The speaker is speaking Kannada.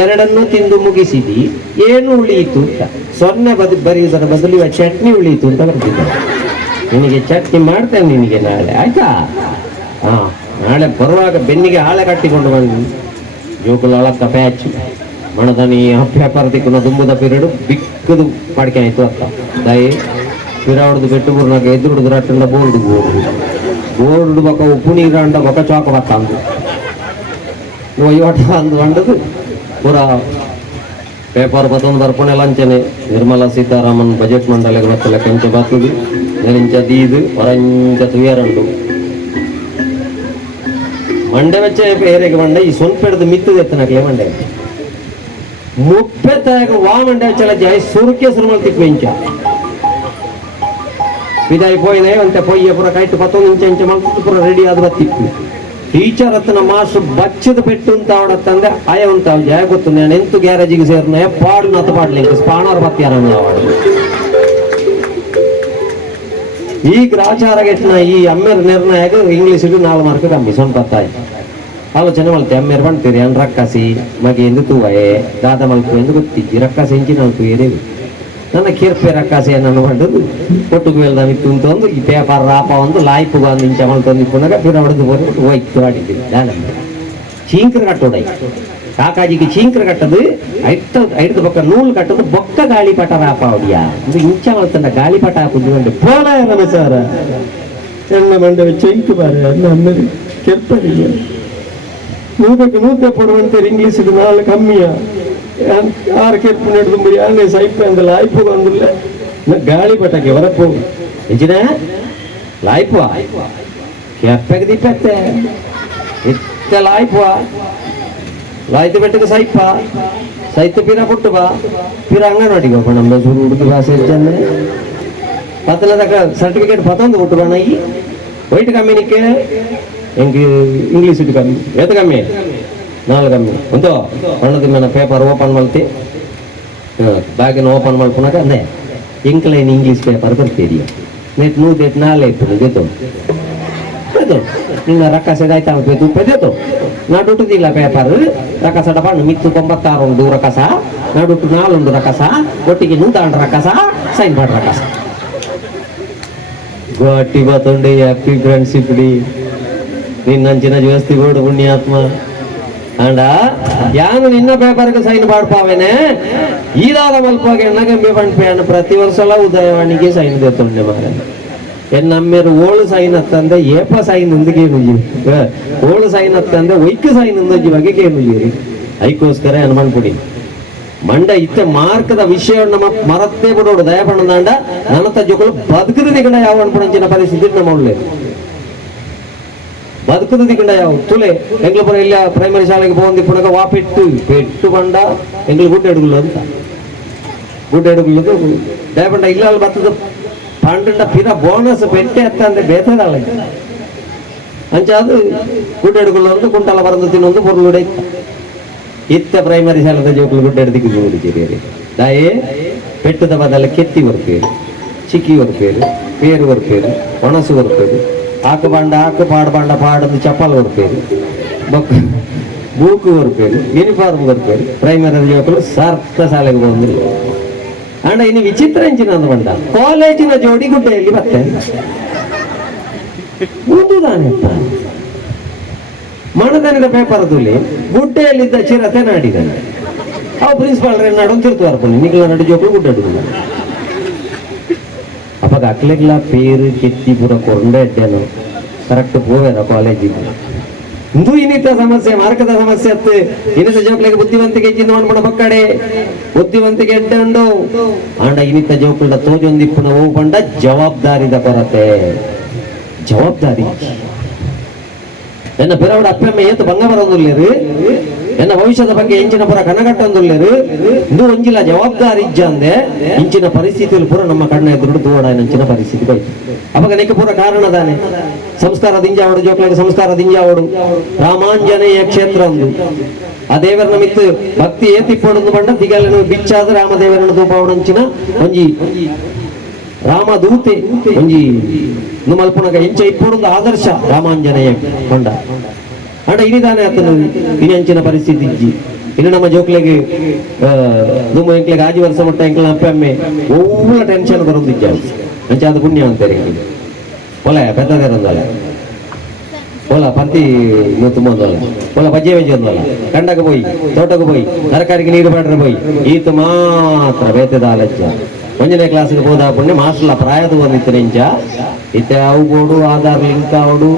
ಎರಡನ್ನೂ ತಿಂದು ಮುಗಿಸಿದಿ, ಏನು ಉಳಿಯಿತು ಅಂತ. ಸೊನ್ನೆ ಬರೆಯುವುದರ ಬದಲು ಚಟ್ನಿ ಉಳಿಯಿತು ಅಂತ ಬರ್ತಿದ್ದಾರೆ. ನಿನಗೆ ಚಟ್ನಿ ಮಾಡ್ತೇನೆ ನಿನಗೆ ನಾಳೆ, ಆಯ್ತಾ? ಹಾ, ನಾಳೆ ಬರುವಾಗ ಬೆನ್ನಿಗೆ ಹಾಳೆ ಕಟ್ಟಿಕೊಂಡು ಬಂದು ಜೋಕುಲು ಅಳಕ್ಕ ಪ್ಯಾಚ್ ಮಣದನಿ ಪೇಪರ್ ದಿಕ್ಕುನ ದುಂಬುದ ಪೀರಿಯಡ್ ಬಿಕ್ಕದು ಪಾಡಿಕೆ ಆಯ್ತು ಅಂತ ದಯ ಪಿರಾವಡ್ದು ಬೆಟ್ಟು ಬೂರ್ನಾಗ ಎದುರುಡ್ದು ರಟ್ಟಂಡ ಬೋರ್ಡು ಬೊಕ ಉಪ್ಪು ನೀರು ಅಂಡ ಬೊಕ ಚಾಕ ಬತ್ತ ಅಂದು ಒಯ್ಯೋಟ ಅಂದು ಅಂಡದು ಪೂರ ಪೇಪರ್ ಬತ್ತೊಂದು ಬರ್ಪಣೆ ಲಂಚನೆ ನಿರ್ಮಲಾ ಸೀತಾರಾಮನ್ ಬಜೆಟ್ ಮಂಡಳಿಗೆ ಗೊತ್ತಲ್ಲ ಕೆಂಚೆ ಬತ್ತದು ನೆರಿಂಚ ದೀದು ಹೊರಂಚ ತುಯರಂಡು ಮಂಡೆ ವೆಚ್ಚ ಏರೆಗೆ ಮಂಡೆ ಈ ಸೊನ್ಪೆಡ್ದು ಮಿತ್ತದ ಎತ್ತನಕ್ಲೆ ಮಂಡೆ ಮುಪ್ಪೆತ್ತಾಗ ವಾ ಮಂಡೆ ವೆಚ್ಚಲ ಜಾಯ್ ಸುರುಕೆ ಸುರುಮಲ್ ತಿಕ್ಕು ಇಂಚ ವಿದಾಯಿ ಪೋಯಿನೇ ಅಂತೆ ಪೊಯ್ಯ ಪುರ ಕೈಟ್ 11 ಇಂಚ ಮಲ್ತು ಪುರ ರೆಡಿ ಆದ ಬತ್ತಿಕ್ಕು ಟೀಚರ್ ಹತ್ತನ ಮಾಸ್ಟರ್ ಬಚ್ಚದ ಪೆಟ್ಟು ಅಂತ ಅವಡತ್ತಂದೆ ಅಯ ಉಂಟ ಜಾಯ ಗೊತ್ತು ನಾನು ಎಂತು ಗ್ಯಾರೇಜಿಗೆ ಸೇರ್ನ ಪಾಡು ನತ ಪಾಡ್ಲಿಕ್ಕೆ ಸ್ಪಾಣರ್ ಬತ್ತಿಯಾರ ಈ ಗ್ರಾಚಾರಗೆಟ್ನ ಈ ಅಮ್ಮೇರ್ ನಿರ್ಣಯಕ್ಕೆ ಇಂಗ್ಲೀಷಿಗೆ 4 ಮಾರ್ಕ್ ಕಮ್ಮಿ ಸೊಂಟ ಬತ್ತಾಯ್ತು ಆಲೋಚನೆ ಮಲ್ತೆ ಅಮ್ಮೇರ್ ಬಂತೀರಿ ಅನ್ ರಕ್ಕಸಿ ಮಗೆ ಎಂದು ತೂವಯೇ ದಾದ ಮಲ್ಪು ಎಂದು ಗೊತ್ತಿಜ್ಜಿ ರಕ್ಕಸಿ ಹೆಂಚಿ ನಾವು ತೂಯರೇವಿ ನನ್ನ ಕೀರ್ಪೆ ರಕ್ಕಸಿ ನನ್ನ ಬಂದದ್ದು ಒಟ್ಟಿಗೆ ವೇಲ್ದ ಮಿತ್ತು ಅಂತ ಒಂದು ಈ ಪೇಪರ್ ರಾಪ ಒಂದು ಲಾಯ್ಪು ಬಂದು ಇಂಚ ಮಲ್ತೊಂದು ಪುನಗ ಪಿರ ಹೊಡೆದು ಬಂದು ಹೋಯ್ತು ಆಡಿದ್ದೀವಿ ದಾನಮ್ಮ ಚೀಂಕ್ರ ಕಟ್ಟೋಡೈ ಕಾಕಾಜಿಗೆ ಚೀಂಕ್ರ ಕಟ್ಟದು ಐದು ಬೊಕ್ಕ ನೂಲು ಕಟ್ಟದು ಬೊಕ್ಕ ಗಾಳಿಪಟ ರಾಪ ಹೊಡಿಯ ಇದು ಇಂಚ ಮಲ್ತಂಡ ಗಾಳಿಪಟ ಹಾಕುದು ಪೋಲ ರಮೇಶಾರ ಎಣ್ಣ ಮಂಡವೆ ಚೈಂಕು ಬಾರೆ ಅನ್ನ ಅಮ್ಮರಿ ಕೆರ್ಪಡಿಗೆ ನೂತಕ್ಕೆ ನೂತೆ ಪಡುವಂತೆ ಇಂಗ್ಲೀಷ್ 4 ಕಮ್ಮಿಯ 6 ಕೆರ್ಪು ನಡೆದು ಮುರಿ ಆನೆ ಸೈಪ್ ಅಂದಲ್ಲ ಆಯ್ಪು ಅಂದಿಲ್ಲ ಗಾಳಿಪಟಕ್ಕೆ ಹೊರಪು ಹೆಚ್ಚಿನ ಲಾಯ್ಪು ಕೆಪ್ಪಗೆ ದಿಪ್ಪತ್ತೆ ಇತ್ತ ಲಾಯ್ಪುವ ಲಾಯ್ತು ಬೆಟ್ಟಕ್ಕೆ ಸೈಪ ಸೈತು ಪಿರ ಪುಟ್ಟು ಬಾ ಪಿರ ಅಂಗನವಾಡಿಗೆ ಹೋಗೋಣ ನಮ್ಮ ಸೂರು ಹುಡುಗಿ ಭಾಷೆ ಚೆನ್ನೆ ಪತ್ತಲದಾಗ ಸರ್ಟಿಫಿಕೇಟ್ ಪತ್ತೊಂದು ಕೊಟ್ಟು ಬಣ್ಣ ಈ ವೈಟ್ ಕಮ್ಮಿನಿಕ್ಕೆ ಹೆಂಗೆ ಇಂಗ್ಲೀಷ್ ಇಟ್ಟು ಕಮ್ಮಿ ಏತ ಕಮ್ಮಿ 4 ಕಮ್ಮಿ ಒಂದು ಬಣ್ಣದ ಮೇಲೆ ಪೇಪರ್ ಓಪನ್ ಮಾಡ್ತಿ ಬ್ಯಾಗಿನ ಓಪನ್ ಮಾಡ್ಕೊಳಕ ಅಂದೆ ಇಂಕ್ಲೈನ್ ಇಂಗ್ಲೀಷ್ ಪೇಪರ್ ಬರ್ತೀರಿ ನೆಟ್ ನೂತೆಟ್ ನಾಳೆ ಇತ್ತು ಗೆದ್ದು ನಿನ್ನ ರಕ್ಕಸೆ ಆಯ್ತಾ ಪೆದ್ದು ನಡುಟುದಿಲ್ಲ ಪೇಪರ್ ರಕಸ ಬಣ್ಣ ಮಿತ್ತು 96 ಒಂದು ರಕಸ ನಡುಟು 4 ರಕಸ ಒಟ್ಟಿಗೆ 102 ರಕಸ ಸೈನ್ ಮಾಡಿ ರಕಸ ಗೋಟಿ ಬತ್ತೊಂಡೆ ಹ್ಯಾಪಿ ಫ್ರೆಂಡ್ಶಿಪ್ ಡಿ ನಿನ್ನಂಚಿನ ಜೋಸ್ತಿ ಗೋಡು ಪುಣ್ಯಾತ್ಮ ಅಂಡ ಯಾನು ನಿನ್ನ ಪೇಪರ್ಗೆ ಸೈನ್ ಮಾಡ್ಪಾವೇನೆ ಈದಾದ ಮಲ್ಪಾಗೆ ಎಣ್ಣಗಂಬೆ ಪಂಪೆ ಅಣ್ಣ ಪ್ರತಿ ವರ್ಷಲ ಉದಯವಾಣಿಗೆ ಸೈನ್ ದೇತೊಂಡೆ ಮಾರ ಎನ್ನಮ್ಮೇರು ಓಳು ಸೈನ್ ಹತ್ತಂದೆ ಏಪ ಸೈನ್ ಇಂದಿಗೆ ನುಜಿ ಓಳು ಸೈನ್ ಹತ್ತಂದೆ ಒಯ್ಕು ಸೈನ್ ಇಂದಜ್ಜಿ ಬಗ್ಗೆ ಕೇಳುಜೀರಿ ಅದಕ್ಕೋಸ್ಕರ ಅನ್ಮನ್ಪುಡಿ ಮಂಡ ಇತ್ತೆ ಮಾರ್ಕದ ವಿಷಯ ನಮ್ಮ ಮರತ್ತೇ ಬಿಡೋಡು ದಯಪಣ್ಣದಾಂಡ ನನತ ಜೋಕಲು ಬದುಕದ ದಿಗಣ ಯಾವ ಅನ್ಪಣಂಚಿನ ಪರಿಸ್ಥಿತಿ ನಮ್ಮ ಒಳ್ಳೆ ಬದುಕದ ದಿಗಂಡ ಯಾವ ತುಲೆ ಎಂಗ್ಲಪುರ ಇಲ್ಲ ಪ್ರೈಮರಿ ಶಾಲೆಗೆ ಹೋಗಿ ಪುನಗ ವಾಪೆಟ್ಟು ಪೆಟ್ಟು ಬಂಡ ಎಂಗ್ಲು ಗುಡ್ಡ ಎಡುಗುಲ್ಲ ಅಂತ ಗುಡ್ಡ ಎಡುಗುಲ್ಲದು ದಯಪಂಡ ಇಲ್ಲ ಅಲ್ಲಿ ಬರ್ತದ ಪಂಡ ಪಿರ ಬೋನಸ್ ಪೆಟ್ಟೆ ಅತ್ತ ಅಂದ್ರೆ ಬೇತದಲ್ಲ ಅಂಚ ಅದು ಗುಡ್ಡ ಎಡುಗುಲ್ಲ ಅಂತ ಕುಂಟಲ ಬರಂದು ತಿನ್ನೊಂದು பொருளுடை ಇತ್ತ ಪ್ರೈಮರಿ ಶಾಲೆದ ಜೋಕಲು ಗುಡ್ಡ ಎಡ್ದಿಕ್ಕೆ ಜೋಡಿದ್ದೀರಿ ದಾಯೇ ಪೆಟ್ಟದ ಬದಲ ಕೆತ್ತಿ ಬರ್ಪೇರು ಚಿಕ್ಕಿ ಬರ್ಪೇರು ಪೇರು ಬರ್ಪೇರು ಒಣಸು ಬರ್ಪೇರು ಆಕು ಬಾಂಡ ಆಕು ಪಾಡ್ಬಾಂಡ ಪಾಡದು ಚಪ್ಪಲ್ ಬರ್ಪೇರು ಬೂಕು ಬರ್ಪೇರು ಯೂನಿಫಾರ್ಮ್ ಬರ್ಪೇರು ಪ್ರೈಮರಿ ಜೋಕಲು ಸರ್ಕ ಶಾಲೆಗೆ ಬಂದಿಲ್ಲ ಅಂಡ ಇನ್ನು ವಿಚಿತ್ರ ಹೆಂಚಿನ ಬಂದ ಕಾಲೇಜಿನ ಜೋಡಿ ಗುಡ್ಡೆಯಲ್ಲಿ ಮತ್ತೆ ಮುಂದುದಾನೆ ಮಣದನದ ಪೇಪರ್ ತುಲಿ ಗುಡ್ಡೆಯಲ್ಲಿದ್ದ ಚಿರತೆ ನಾಡಿದ್ದಾನೆ ಅವು ಪ್ರಿನ್ಸಿಪಾಲ್ ನಾಡು ತಿರ್ತು ಬರ್ಕೊಂಡು ನಿಖಲ ನಡು ಜೋಕಲು ಗುಡ್ಡ ಅವಾಗ ಅಕ್ಲೆಗ್ಲ ಪೇರು ಕೆತ್ತಿ ಪೂರ ಕೊಂಡೆ ಅಡ್ಡೇನು ಕರೆಕ್ಟ್ ಹೋಗ್ಯಾರ ಕಾಲೇಜಿಗೆ ಇಂದು ಇನ್ನಿತ ಸಮಸ್ಯೆ ಮಾರ್ಕದ ಸಮಸ್ಯೆ ಅತ್ತು ಇನ್ನಿತ ಜೋಕ್ಲಿಗೆ ಬುದ್ಧಿವಂತಿಕೆ ಹೆಚ್ಚಿಂದ ಮಾಡ್ಬಿಡ ಬಕ್ಕಡೆ ಬುದ್ಧಿವಂತಿಕೆ ಎಡ್ಡೆ ಉಂಡು ಆಂಡ ಇನ್ನಿತ ಜೋಕ್ಲ ತೋಜೊಂದಿಪ್ಪುನ ಹೂ ಬಂಡ ಜವಾಬ್ದಾರಿದ ಕೊರತೆ ಜವಾಬ್ದಾರಿ ಎನ್ನ ಪಿರವಡ ಅಪ್ಪಮ್ಮ ಏತು ಬಂಗ ಬರೋದಿಲ್ಲೇರು ಎನ್ನ ಭವಿಷ್ಯದ ಬಗ್ಗೆ ಇಂಚಿನ ಪುರ ಕನಗಟ್ಟೊಂದುಲ್ಲೇರು ಇದು ಒಂಜಿಲ್ಲ ಜವಾಬ್ದಾರಿ ಇಜ್ಜ ಅಂದೆ ಇಂಚಿನ ಪರಿಸ್ಥಿತಿಯಲ್ಲಿ ಪೂರ ನಮ್ಮ ಕಣ್ಣ ಎದುರು ದೂಡ ಇಂಚಿನ ಪರಿಸ್ಥಿತಿ ಹೋಯ್ತು ಅವಾಗ ನೆಕ್ಕೆ ಪೂರ ಕಾರಣದಾನೆ ಸಂಸ್ಕಾರ ದಿಂಜಾವಡು ಜೋಕ್ಲಿಗೆ ಸಂಸ್ಕಾರ ದಿಂಜಾವಡು ರಾಮಾಂಜನೇಯ ಕ್ಷೇತ್ರ ಒಂದು ಆ ದೇವರನ ಮಿತ್ತು ಭಕ್ತಿ ಏತಿಪ್ಪೊಡೊಂದು ಬಂಡ ದಿಗಲನು ಬಿಚ್ಚಾದ ರಾಮದೇವರನ ತೂಪವಡಂಚಿನ ಒಂಜಿ ರಾಮದೂತೆ ಒಂಜಿ ಮಲ್ಪುನಗ ಇಂಚ ಇಪ್ಪೊಡೊಂದು ಆದರ್ಶ ರಾಮಾಂಜನೇಯ ಬಂಡ ಅಂಡ ಇನಿದಾನೆ ಆತನು ಇನ್ನಂಚಿನ ಪರಿಸ್ಥಿತಿ ಇಜ್ಜಿ ಇನ್ನು ನಮ್ಮ ಜೋಕ್ಲೆಗೆ ದುಮ್ಮ ಎಂಕ್ಲೆಗೆ ಆಜಿ ವರ್ಷ ಮುಟ್ಟ ಎಂಕ್ಲ ಅಪ್ಪ ಅಮ್ಮೆ ಒವ್ಲ ಟೆನ್ಷನ್ ಬರೋದಿದ್ದ ಅಂಚೆ ಅದು ಪುಣ್ಯ ಅಂತಾರೆ ಒಲ ಪೆದ್ದದೇರೊಂದಲ್ಲ ಓಲ ಪಂತಿ ತುಂಬ ಒಂದಲ್ಲ ಓಲ ಬಜ್ಜೆ ಬಜ್ಜೆ ಒಂದಲ್ಲ ಕಂಡಕ್ಕೆ ಹೋಯ್ ತೋಟಕ್ಕೆ ಹೋಯ್ ತರಕಾರಿಗೆ ನೀರು ಬಾಡ್ರೆ ಹೋಯ್ ಈತ ಮಾತ್ರ ಬೇತದ ಆಲಜ್ಜ 1ನೇ ಕ್ಲಾಸ್ಗೆ ಹೋದ ಪುಣ್ಯ ಮಾಸ್ಟರ್ಲ ಪ್ರಾಯದ ಬಂದಿತ್ತು ನೆಂಚ ಇತ್ತೆ ಅವು ಬೋಡು ಆಧಾರ್ ಲಿಂಕ್ ಅವಡು